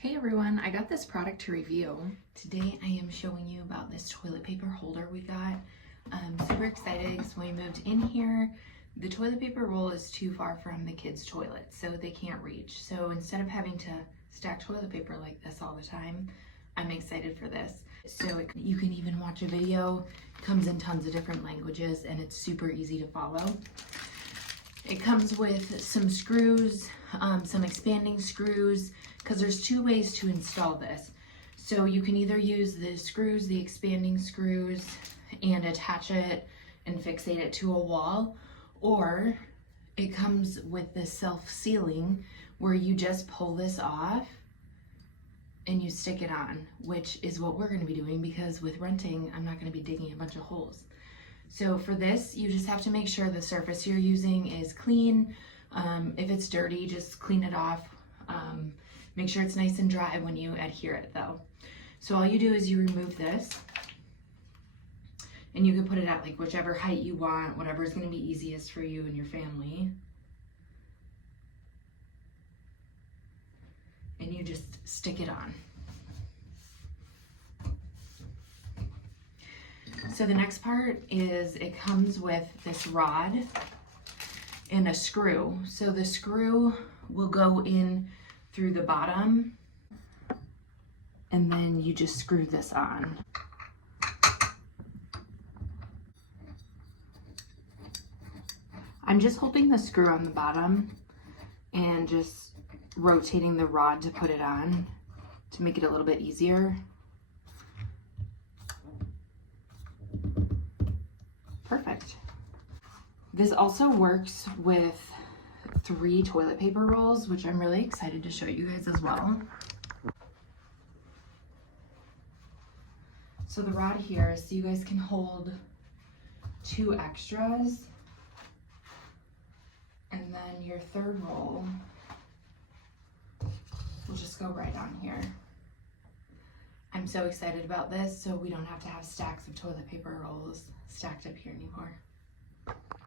Hey everyone, I got this product to review. Today I am showing you about this toilet paper holder we got. I'm super excited because when we moved in here, the toilet paper roll is too far from the kids' toilets, so they can't reach. So instead of having to stack toilet paper like this all the time, I'm excited for this. So you can even watch a video. It comes in tons of different languages and it's super easy to follow. It comes with some screws, some expanding screws, because there's two ways to install this. So you can either use the screws, the expanding screws, and attach it and fixate it to a wall, or it comes with this self-sealing where you just pull this off and you stick it on, which is what we're going to be doing because with renting, I'm not going to be digging a bunch of holes. So for this, you just have to make sure the surface you're using is clean. If it's dirty, just clean it off. Make sure it's nice and dry when you adhere it though. So all you do is you remove this and you can put it at like whichever height you want, whatever is going to be easiest for you and your family. And you just stick it on. So the next part is it comes with this rod and a screw. So the screw will go in through the bottom and then you just screw this on. I'm just holding the screw on the bottom and just rotating the rod to put it on to make it a little bit easier. Perfect. This also works with 3 toilet paper rolls, which I'm really excited to show you guys as well. So the rod here, so you guys can hold 2 extras, and then your third roll will just go right on here. I'm so excited about this, so we don't have to have stacks of toilet paper rolls stacked up here anymore.